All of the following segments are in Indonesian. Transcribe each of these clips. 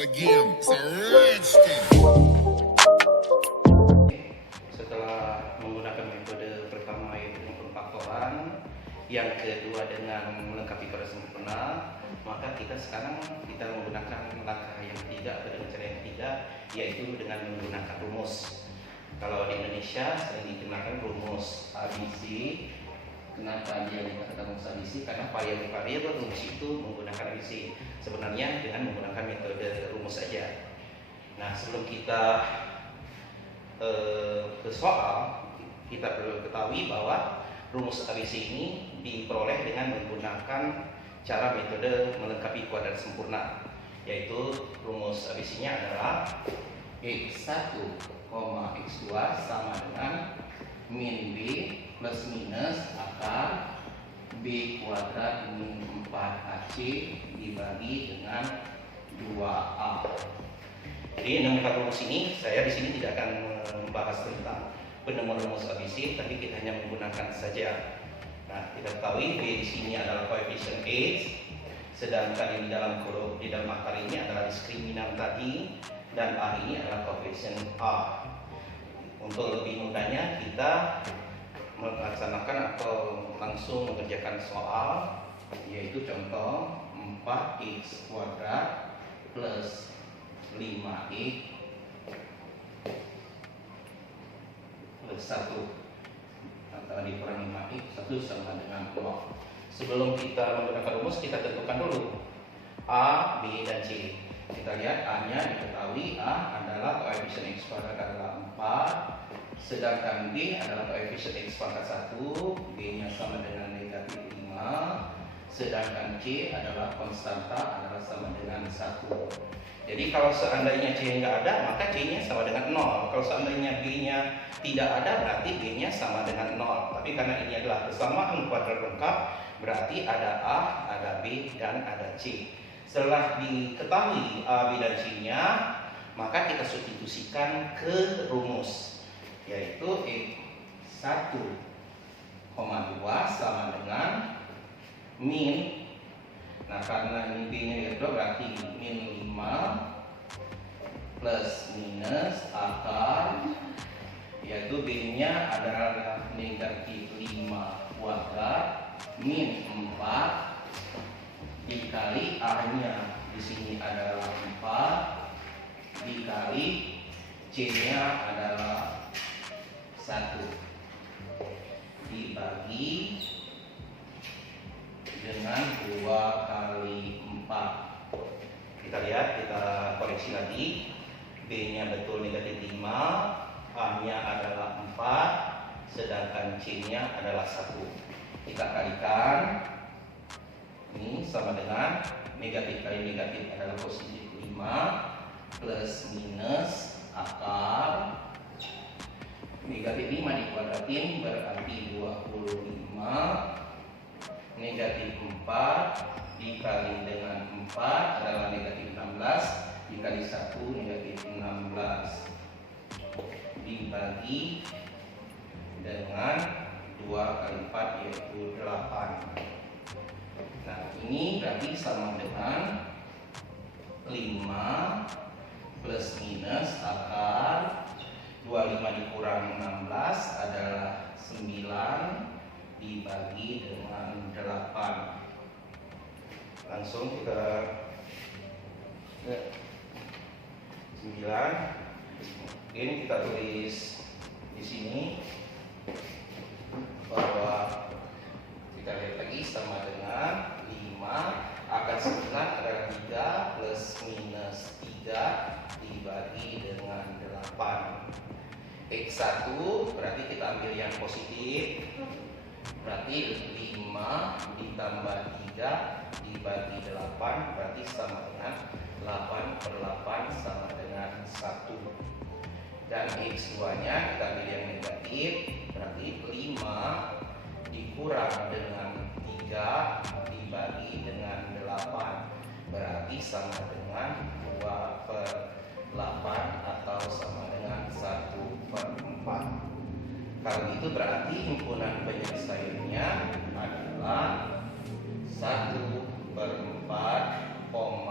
again. It's a rich thing. Setelah menggunakan metode pertama yaitu pengfaktoran, yang kedua dengan melengkapi pada sempurna, maka kita menggunakan langkah yang ketiga atau dengan cara yang ketiga, yaitu dengan menggunakan rumus. Kalau di Indonesia sering digunakan rumus ABC. Kenapa dia dikatakan rumus ABC? Karena variabel rumus itu menggunakan ABC. Sebenarnya dengan menggunakan metode rumus saja. Nah, sebelum kita ke soal, kita perlu ketahui bahwa rumus ABC ini diperoleh dengan menggunakan cara metode melengkapi kuadrat sempurna, yaitu rumus ABC-nya adalah X1, X2 sama dengan min B plus minus akar B kuadrat min 4AC dibagi dengan 2A. Jadi dengan rumus ini, saya di sini tidak akan membahas tentang penemuan rumus ABC, tapi kita hanya menggunakan saja. Nah, kita ketahui B di sini adalah koefisien X, sedangkan di dalam akar ini adalah diskriminan tadi, dan A ini adalah koefisien A. Untuk lebih mudahnya, kita melaksanakan atau langsung mengerjakan soal, yaitu contoh 4x kuadrat plus 5x plus 1 antara dikurangi 5x 1 sama dengan 0. Sebelum kita menggunakan rumus, kita tentukan dulu A, B, dan C. Kita lihat A-nya diketahui, A adalah koefisien X kuadrat adalah 4, sedangkan B adalah koefisien X pangkat 1, B-nya sama dengan negatif 5, sedangkan C adalah konstanta adalah sama dengan 1. Jadi kalau seandainya C nggak ada, maka C-nya sama dengan 0. Kalau seandainya B-nya tidak ada, berarti B-nya sama dengan 0. Tapi karena ini adalah kesamaan kuadrat lengkap, berarti ada A, ada B, dan ada C. Setelah diketahui A, B, dan C-nya, maka kita substitusikan ke rumus, yaitu X1, 2 sama dengan min. Nah, karena ini B-nya itu berarti min 5 plus minus akar, yaitu B-nya adalah negatif 5 kuadrat min 4 dikali A-nya di sini adalah 4 dikali C-nya adalah 1 dibagi dengan 2 kali 4. Kita lihat, kita koreksi lagi. B-nya betul negatif 5, A-nya adalah 4, sedangkan C-nya adalah 1. Kita kalikan, ini sama dengan negatif kali negatif adalah positif 5 plus minus akar negatif 5 dikuadratin berarti 25, negatif 4 dikali dengan 4 adalah negatif 16, dikali 1 negatif 16 dibagi dengan 2 kali 4 yaitu 8. Nah, ini berarti sama dengan 5 plus minus akar 25 dikurang 16 adalah 9 dibagi dengan 8. Langsung kita 9. Ini kita tulis di sini bahwa kita lihat lagi sama dengan 5 akar 9 adalah 3 plus minus 3 dibagi dengan 8. X1 berarti kita ambil yang positif, berarti 5 ditambah 3 dibagi 8 berarti sama dengan 8 per 8 sama dengan 1. Dan X2 nya kita ambil yang negatif, berarti 5 dikurang dengan 3 dibagi dengan 8 berarti sama dengan 2 per 8 atau sama dengan 1 per 4. Kalau itu berarti himpunan penyelesaiannya adalah 1 per 4, 1.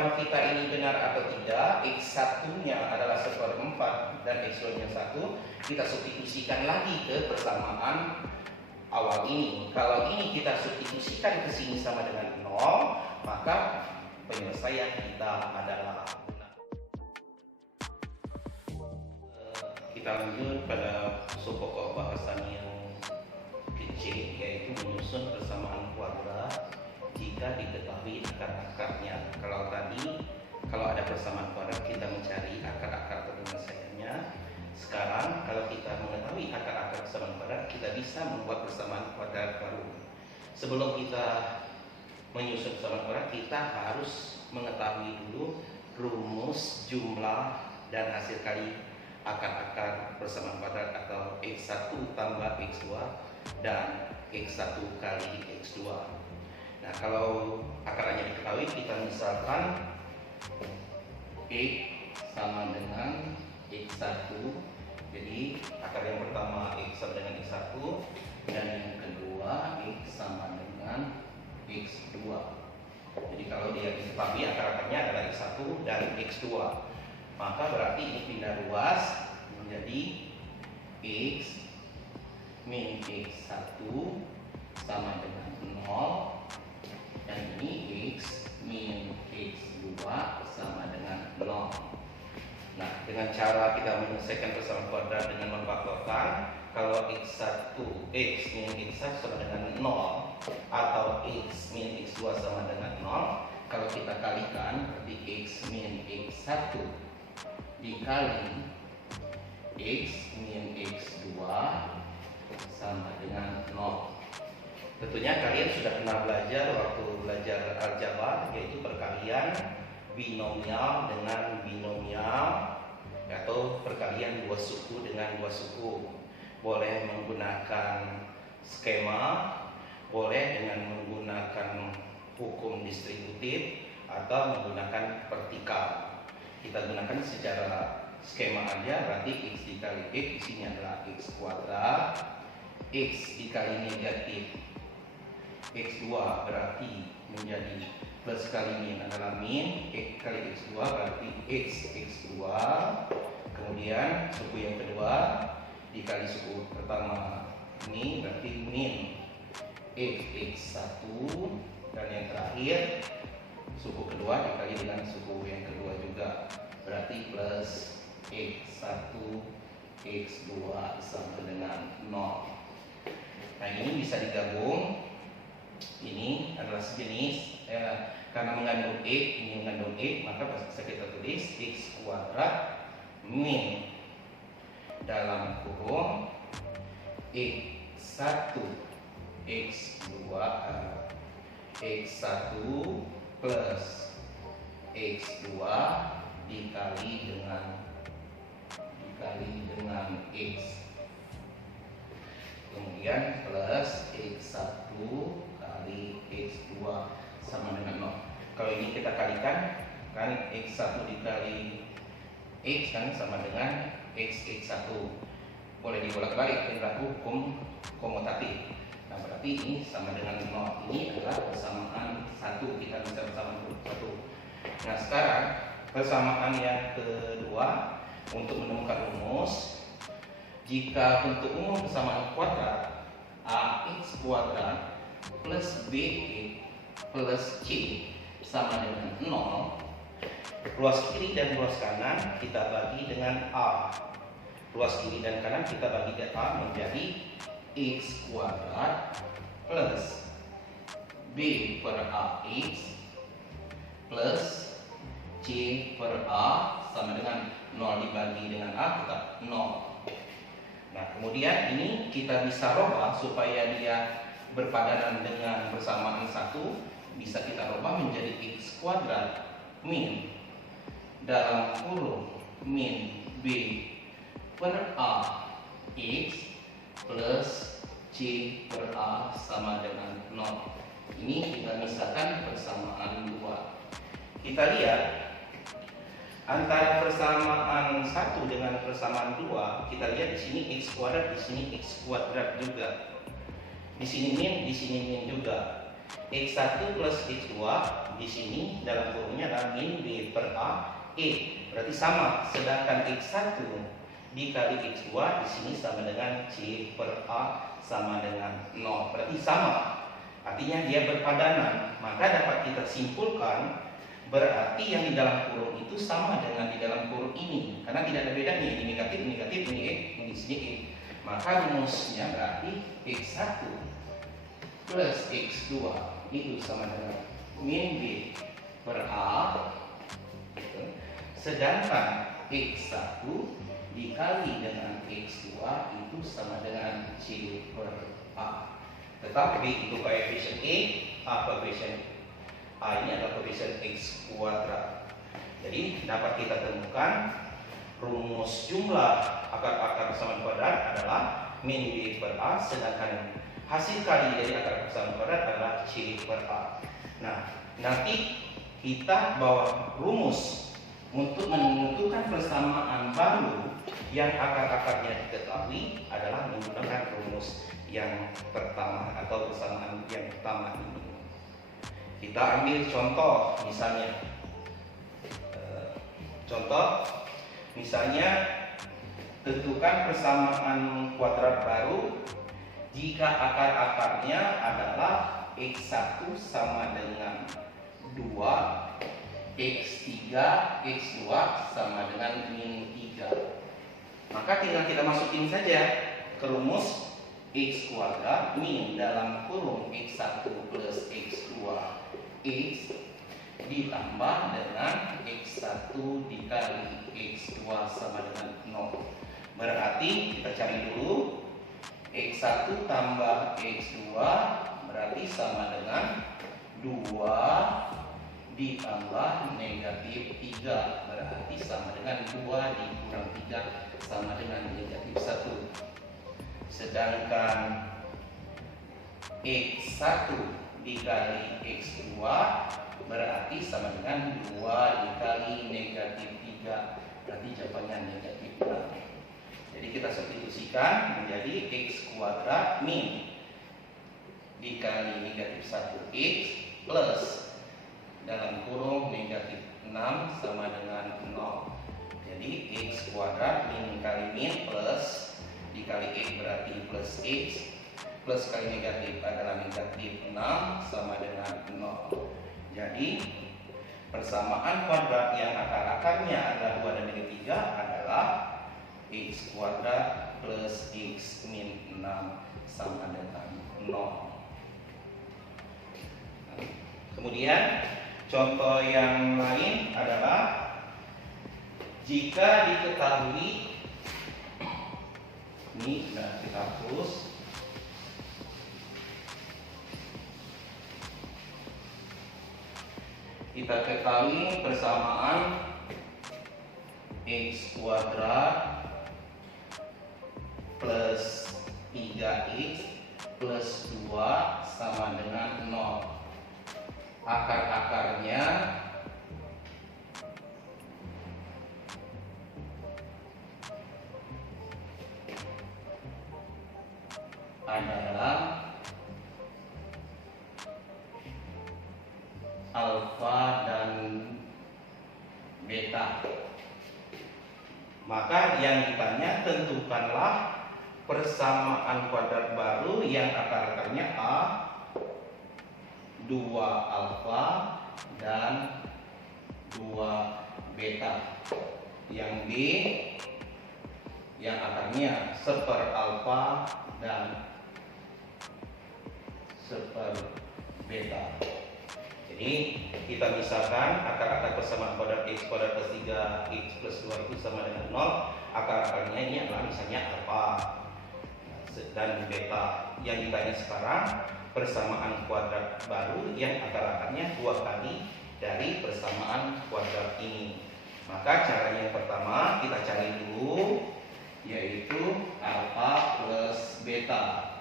jawaban kita ini benar atau tidak, X1-nya adalah 1/4 dan X2-nya 1, kita substitusikan lagi ke persamaan awal ini. Kalau ini kita substitusikan ke sini sama dengan 0, maka penyelesaian kita adalah benar. Kita lanjut pada pokok bahasan yang kecil, yaitu menyusun persamaan kuadrat jika diketahui akar-akarnya. Kalau ada persamaan kuadrat, kita mencari akar-akar penyelesaiannya. Sekarang kalau kita mengetahui akar-akar persamaan kuadrat, kita bisa membuat persamaan kuadrat baru. Sebelum kita menyusun persamaan kuadrat, kita harus mengetahui dulu rumus, jumlah, dan hasil kali akar-akar persamaan kuadrat atau X1 tambah X2 dan X1 kali X2. Nah, kalau akarnya diketahui, kita misalkan X sama dengan X1. Jadi akar yang pertama X sama dengan X1 dan yang kedua X sama dengan X2. Jadi kalau dia diketahui akar-akarnya adalah X1 dan X2, maka berarti ini pindah ruas menjadi X min X1 sama dengan 0, dan ini X min X2 sama dengan 0. Nah, dengan cara kita menyelesaikan persamaan kuadrat dengan memfaktorkan, kalau X1, X min X1 sama dengan 0 atau X min X2 sama dengan 0, kalau kita kalikan berarti X min X1 dikali X min X2 sama dengan 0. Tentunya kalian sudah pernah belajar waktu belajar aljabar, yaitu perkalian binomial dengan binomial atau perkalian dua suku dengan dua suku. Boleh menggunakan skema, boleh dengan menggunakan hukum distributif atau menggunakan vertikal. Kita gunakan secara skema aja, berarti X dikali X, di sini adalah X kuadrat, X dikali negatif X2 berarti menjadi plus kali min adalah min, X kali X2 berarti X2, kemudian suku yang kedua dikali suku pertama ini berarti min X1, dan yang terakhir suku kedua dikali dengan suku yang kedua juga berarti plus X1 X2 sama dengan 0. Nah, ini bisa digabung. Ini adalah sejenis karena mengandung X, ini mengandung X, maka bisa kita tulis X kuadrat min dalam kurung X1 X2 X1 plus X2 dikali dengan X, kemudian plus X1 kali X2 sama dengan 0. Kalau ini kita kalikan, kan X1 dikali X kan sama dengan X1. Boleh dibolak-balik, berlaku hukum komutatif. Nah, berarti ini sama dengan 0. Ini adalah persamaan 1, kita bisa bersamaan 1. Nah, sekarang persamaan yang kedua, untuk menemukan rumus, jika bentuk umum persamaan kuadrat AX kuadrat plus BX plus C sama dengan 0, ruas kiri dan ruas kanan kita bagi dengan A. Ruas kiri dan kanan kita bagi dengan A menjadi X kuadrat plus B per AX plus C per A sama dengan 0 dibagi dengan A tetap 0. Nah, kemudian ini kita bisa rubah supaya dia berpadanan dengan persamaan 1, bisa kita rubah menjadi X kuadrat min dalam kurung min B per A X plus C per A sama dengan 0. Ini kita misalkan persamaan 2. Kita lihat antara persamaan 1 dengan persamaan 2, kita lihat di sini X kuadrat, di sini X kuadrat juga. Di sini min juga. X1 plus X2 di sini dalam kurungnya adalah min B per A E, berarti sama. Sedangkan X1 dikali X2 di sini sama dengan C per A sama dengan 0, berarti sama. Artinya dia berpadanan. Maka dapat kita simpulkan berarti yang di dalam kurung itu sama dengan di dalam kurung ini, karena tidak ada bedanya, ini negatif, negatif, ini E, ini sini E. Maka rumusnya berarti X1 plus X2 itu sama dengan min B per A, gitu. Sedangkan X1 dikali dengan X2 itu sama dengan C per A. Tetap B itu koefisien E, A koefisien A ini adalah koefisien X kuadrat. Jadi dapat kita temukan rumus jumlah akar-akar persamaan kuadrat adalah min B per A, sedangkan hasil kali dari akar persamaan kuadrat adalah C per A. Nah, nanti kita bawa rumus untuk menentukan persamaan baru yang akar-akarnya diketahui adalah menggunakan rumus yang pertama atau persamaan yang pertama ini. Kita ambil contoh misalnya. Misalnya tentukan persamaan kuadrat baru jika akar-akarnya adalah X1 sama dengan 2, X3, X2 sama dengan min 3. Maka tinggal kita masukin saja ke rumus X kuadrat min dalam kurung X1 plus X2 X ditambah dengan X1 dikali X2 sama dengan 0. Berarti kita cari dulu X1 tambah X2 berarti sama dengan 2 ditambah negatif 3, berarti sama dengan 2 dikurang 3 sama dengan negatif 1. Sedangkan X1 dikali X2 berarti sama dengan 2 dikali negatif 3, berarti jawabannya negatif 6. Jadi kita substitusikan menjadi X kuadrat min dikali negatif 1X plus dalam kurung negatif 6 sama dengan 0. Jadi X kuadrat min kali min plus dikali X berarti plus X plus kali negatif adalah negatif 6 sama dengan 0. Jadi persamaan kuadrat yang akar-akarnya adalah 2 dan negatif 3 adalah X kuadrat plus X min 6 sama dengan 0. Kemudian contoh yang lain adalah jika diketahui ini sudah kita hapus. Kita ketahui persamaan X kuadrat plus 3X plus 2 sama dengan 0. Akar-akarnya adalah alfa dan beta. Maka yang ditanya tentukanlah persamaan kuadrat baru yang akar-akarnya A 2 alfa dan 2 beta. Yang B yang akarnya seper alfa dan seper beta. Jadi kita misalkan akar-akar persamaan kuadrat X kuadrat plus 3X plus 2 itu sama dengan 0. Akar-akarnya ini adalah misalnya alfa dan beta. Yang ditanya sekarang persamaan kuadrat baru yang akar-akarnya 2 kali dari persamaan kuadrat ini. Maka caranya yang pertama kita cari dulu, yaitu alfa plus beta.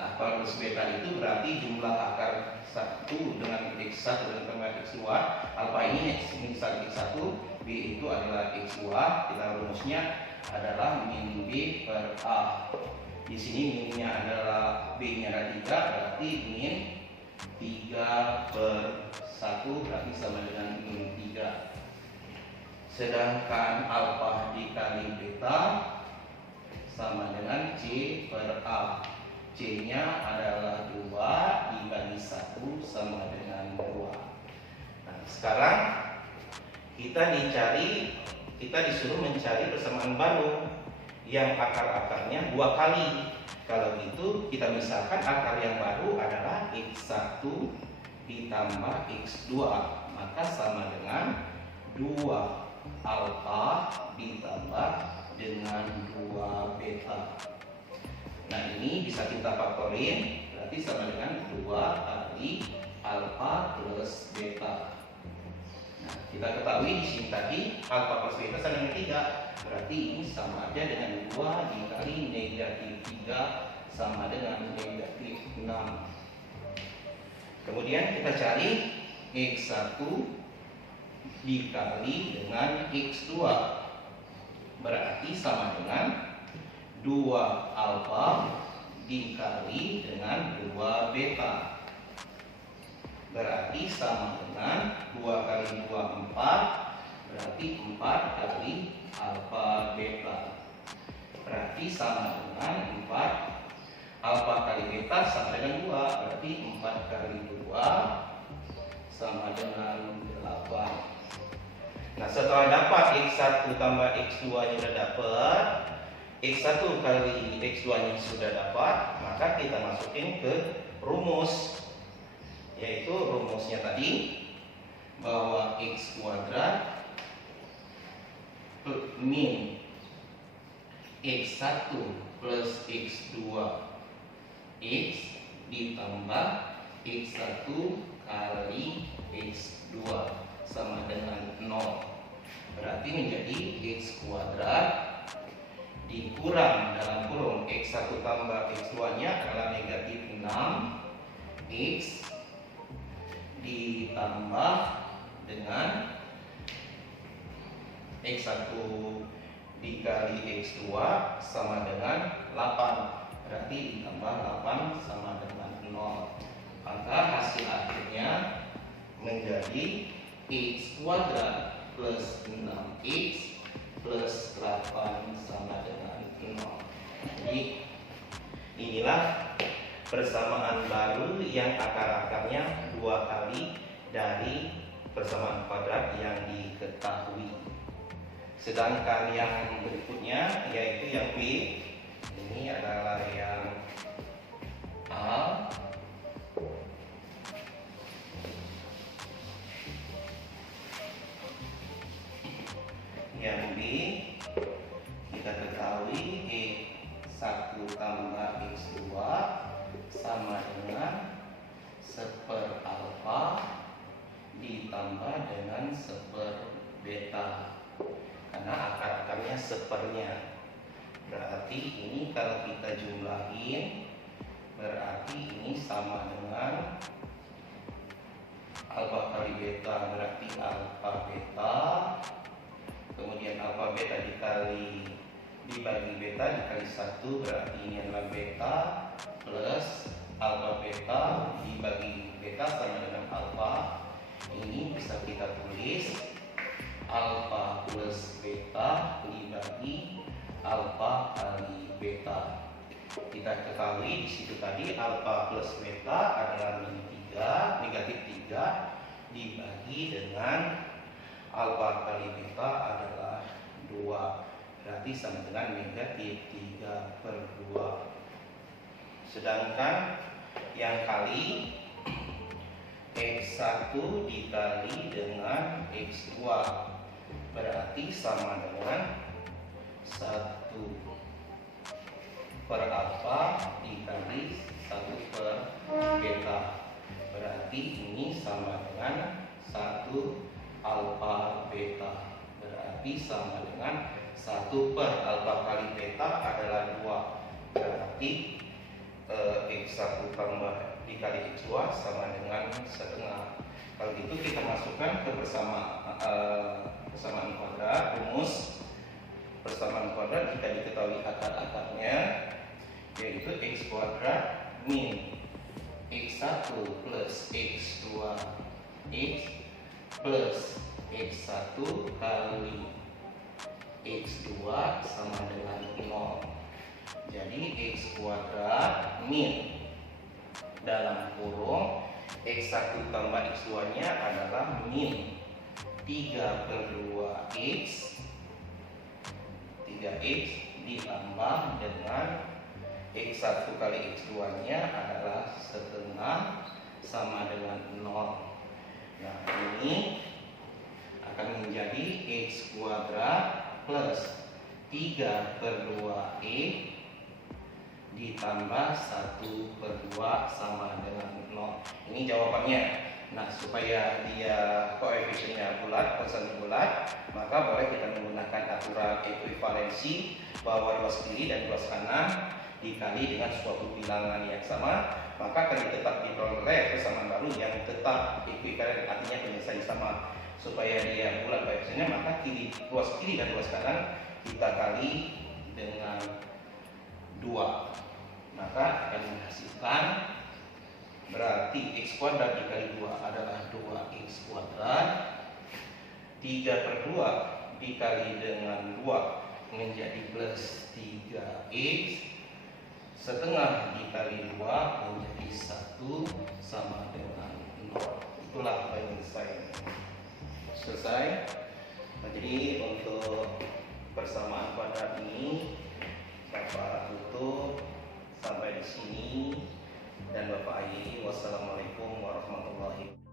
Alfa plus beta itu berarti jumlah akar 1 dengan X1 dan tambah X2. Alfa ini misal X1, B itu adalah X2. Kita rumusnya adalah min B per A. Di sini minnya adalah B-nya ada 3, berarti min 3/1 berarti sama dengan min 3. Sedangkan alfa dikali beta sama dengan C/A. C-nya adalah 2 dikali 1 sama dengan 2. Nah, sekarang kita disuruh mencari persamaan baru yang akar-akarnya 2 kali. Kalau gitu kita misalkan akar yang baru adalah X1 ditambah X2, maka sama dengan 2 alfa ditambah dengan 2 beta. Nah, ini bisa kita faktorin, berarti sama dengan 2 kali alfa plus beta. Nah, kita ketahui di sini tadi alfa plus beta sama dengan 3, berarti ini sama aja dengan 2 dikali negatif 3 sama dengan negatif 6. Kemudian kita cari X1 dikali dengan X2, berarti sama dengan 2 alfa dikali dengan 2 beta, berarti sama dengan 2 kali 2 4, berarti 4 kali alfa beta, berarti sama dengan 4 alfa kali beta sama dengan 2, berarti 4 kali 2 sama dengan 8. Nah, setelah dapat X1 tambah X2 nya sudah dapat, X1 kali X2 nya sudah dapat, maka kita masukin ke rumus, yaitu rumusnya tadi bahwa X kuadrat min X1 plus X2 X ditambah X1 kali X2 sama dengan 0. Berarti menjadi X kuadrat dikurang dalam kurung X1 tambah X2 nya adalah negatif 6 X ditambah dengan X1 dikali X2 sama dengan 8, berarti ditambah 8 sama dengan 0. Maka hasil akhirnya menjadi X kuadrat plus 6X plus 8 sama dengan 0. Jadi inilah persamaan baru yang akar-akarnya 2 kali dari persamaan kuadrat yang diketahui. Sedangkan yang berikutnya yaitu yang B, ini adalah yang A, yang B kita ketahui X1 tambah X2 sama dengan 1/alfa ditambah dengan 1/beta, karena akar-akarnya sepernya. Berarti ini kalau kita jumlahin, berarti ini sama dengan alfa kali beta, berarti alfa beta, kemudian alfa beta dibagi beta dikali 1, berarti ini adalah beta, plus alfa beta dibagi beta sama dengan alfa. Ini bisa kita tulis alfa plus beta dibagi alfa kali beta. Kita ketahui di situ tadi alfa plus beta adalah min 3, negatif 3 dibagi dengan alfa kali beta adalah 2, berarti sama dengan negatif 3/2. Sedangkan yang kali X1 dikali dengan X2, berarti sama dengan 1/alfa dikali 1/beta, berarti ini sama dengan 1/alfa beta, berarti sama dengan 1/alfa kali beta adalah 2, berarti X1 tambah dikali X2 sama dengan setengah. Kalau gitu kita masukkan ke persamaan kuadrat, rumus persamaan kuadrat jika diketahui akar-akarnya, yaitu X kuadrat min X1 X1 plus X2 X plus X1 kali X2 sama dengan 0. Jadi X kuadrat min dalam kurung X1 tambah X2 nya adalah min 3/2X 3X ditambah dengan X1 kali X2 nya adalah setengah sama dengan 0. Nah, ini akan menjadi X kuadrat plus 3/2E ditambah 1/2 sama dengan 0. Ini jawabannya. Nah, supaya dia koefisiennya bulat, konstannya bulat, maka boleh kita menggunakan aturan ekuivalensi bahwa luas kiri dan luas kanan dikali dengan suatu bilangan yang sama, maka akan tetap diperoleh persamaan baru yang tetap ekuivalen, artinya penyelesaian sama. Supaya dia bulat koefisiennya, maka luas kiri dan luas kanan kita kali dengan 2, maka akan menghasilkan berarti X kuadrat dikali 2 adalah 2X kuadrat, 3/2 dikali dengan 2 menjadi plus 3X, setengah dikali 2 menjadi 1 sama dengan 0. Itulah penyelesaian. Selesai. Nah, jadi untuk persamaan kuadrat ini Bapak tutup sampai di sini, dan Bapak akhiri. Wassalamualaikum warahmatullahi wabarakatuh.